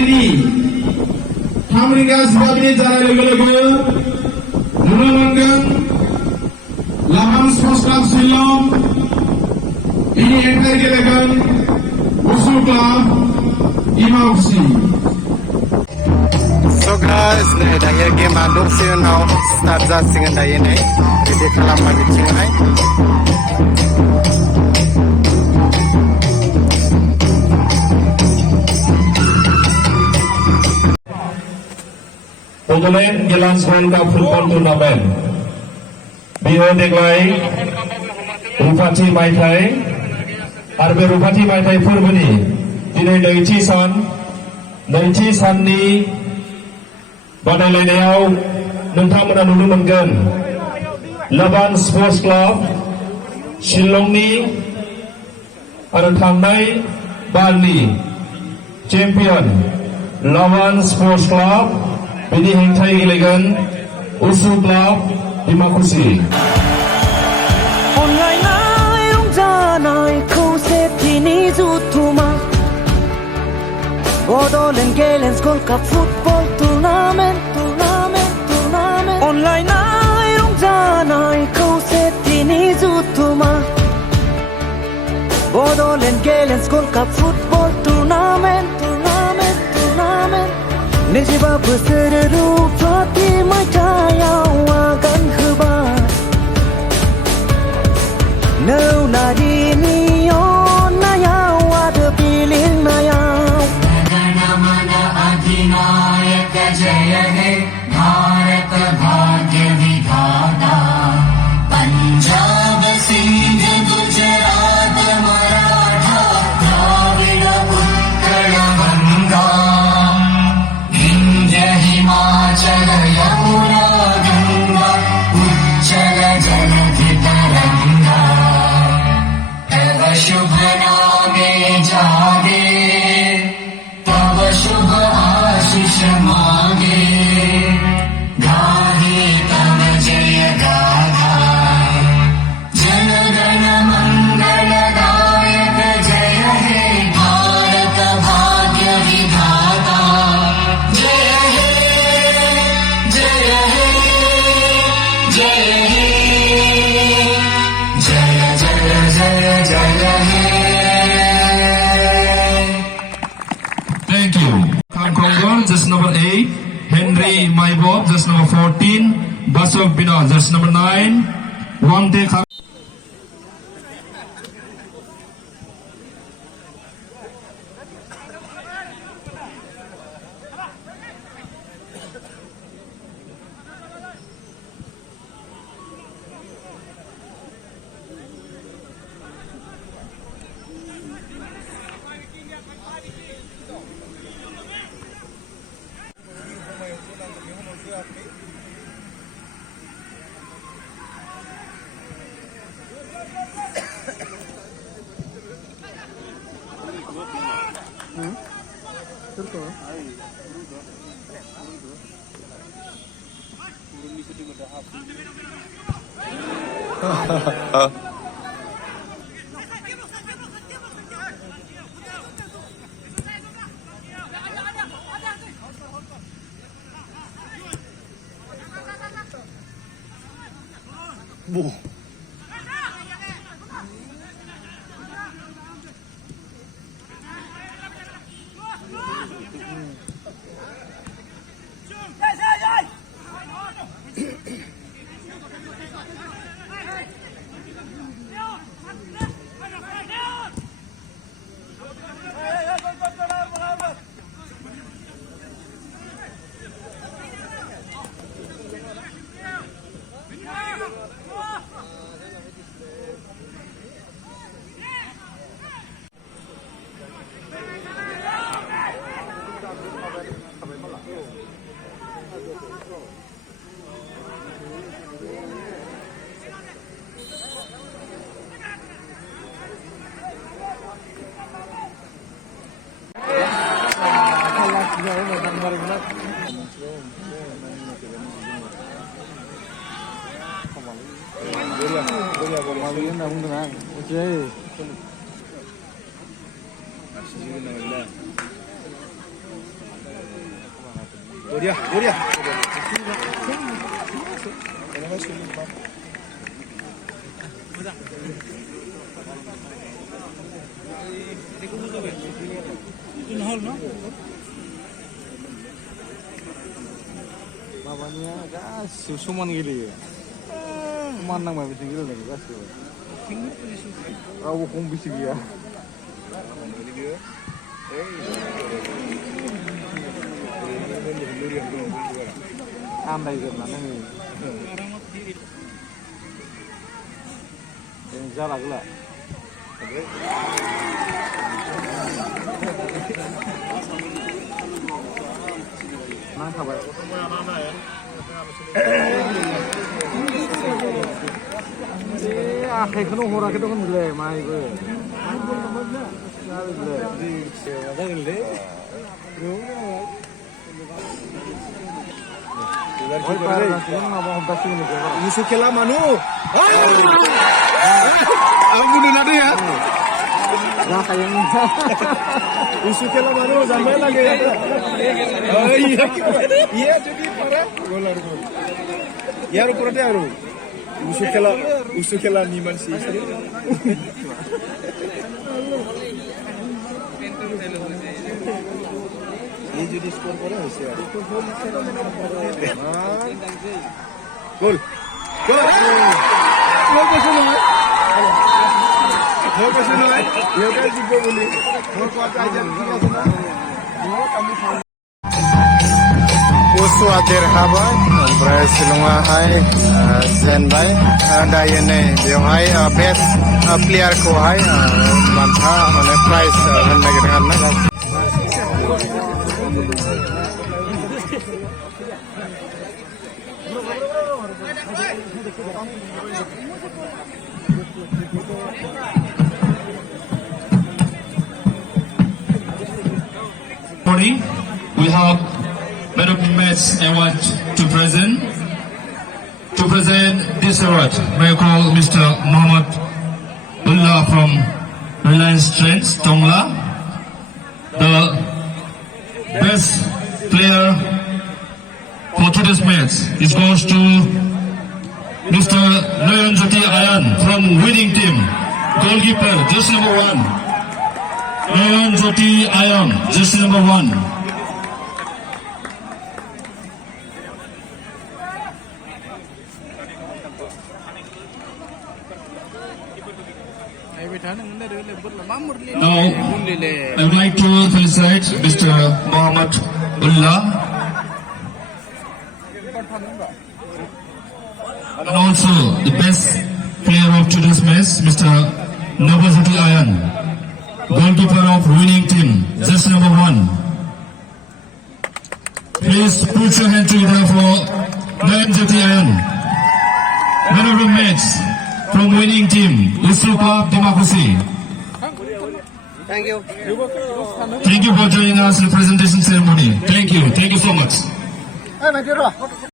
बेलासिनि 3 रिंगा 15 मिनिट जानाय लोगो लोगो नुनो मोनगोन लाहाम स्पर्ट्स क्लाब शिलं बिनि हेंथायै गेलेगोन उसु क्लाब इमावसि So guys, नै दायो गेमा दसे उनाव स्टार्ट जासिगोन दायो नै रेडि खालामबाय बिथिंहाय बड'लेण्ड गेलान्स वर्ल्ड काप फुटबल टुर्नामेन्ट बेयो देग्लाय रुफाथि मायथाइ आरो बे रुफाथि मायथाइ फोरबोनि दिनै नैथि साननि बादायलायनायाव नोंथांमोना नुनो मोनगोन लबान स्पर्ट्स क्लाब शिलंनि आरो थांनाय बारनि चेम्पियन लबान स्पर्ट्स क्लाब बिनि हेंथायै गेलेगोन उसु क्लाब डिमाकुसि अनलायनाय रंजानाय खौसेथिनि जुथुमा बड'लेण्ड गेलेन्स वर्ल्ड काप फुटबल टुर्नामेन्ट अनलायनाय रंजानाय खौसेथिनि जुथुमा बड'लेण्ड गेलेन्स वर्ल्ड काप फुटबल टुर्नामेन्ट 25 बोसोर रुफाथि मायथाइयाव आगान होबाय नौनारिनि अननायाव आरो बिलिरनायाव गणमन अधिनायक जय हे भारत भाग्य विधाता पंजाब सिंध गुजरात मराठा द्राविड उत्कल गंगा हिमाचल यमुना गंगा उज्जल जलधि तरंगा तव शुभ नामे जागे तव शुभ आशीष मांगे गाहे तव जय गाथा जन गण मंगल दायक जय हे भारत भाग्य विधाता जय हे जय हे जय हे जय जय जय जय हे Thank you. Kangkonggon, just number 8. Henry Maibop, just number 14. Basok Binod, just number 9. Wangte Khang. माबानिया गासिबो समान गेलेयो समान नांबाय बिथिं गेलेनायखौ गासिबो रावबो खम बेसे गैया आन्दायजोबनानै जाला गला नांखाबाय आखाइखौनो हराखै दं होनलै माइबो musuh kela manu aku nilai ya musuh kela manu sampai lagi ya oh iya iya jadi para gol ya ru pura dia ru musuh kela niman sih ये जो स्कोर करे उसे गोल गोल गोल कैसे नहीं गोल कैसे नहीं ये क्या जीतो बोली गोल को आता है जब किया सुना गोल कमी Uswa देरहाबाय ओमफ्राय शिलंआहाय जेनबाय दायो नै बेवहाय बेस्ट प्लेयारखौहाय बान्था माने प्राइज होनो नागिरदों आरोना We have man of the match award to present. To present this award, may I call Mr. Mohammed Ullah from Reliance Trends, Tongla. The best player for today's match is goes to Mr. Nayan Jyoti Ayan from winning team. Goalkeeper, jersey number 1. Nayan Jyoti Ayan, jersey number 1. Now, I would like to felicitate Mr. Mohammed Ullah and also the best player of today's match, Mr. Nayan Ayan, goalkeeper of winning team, jersey number 1. Please put your hand together for Nayan Ayan, man of the match from winning team, Usupa Democracy. Thank you. Thank you for joining us in the presentation ceremony. Thank you so much.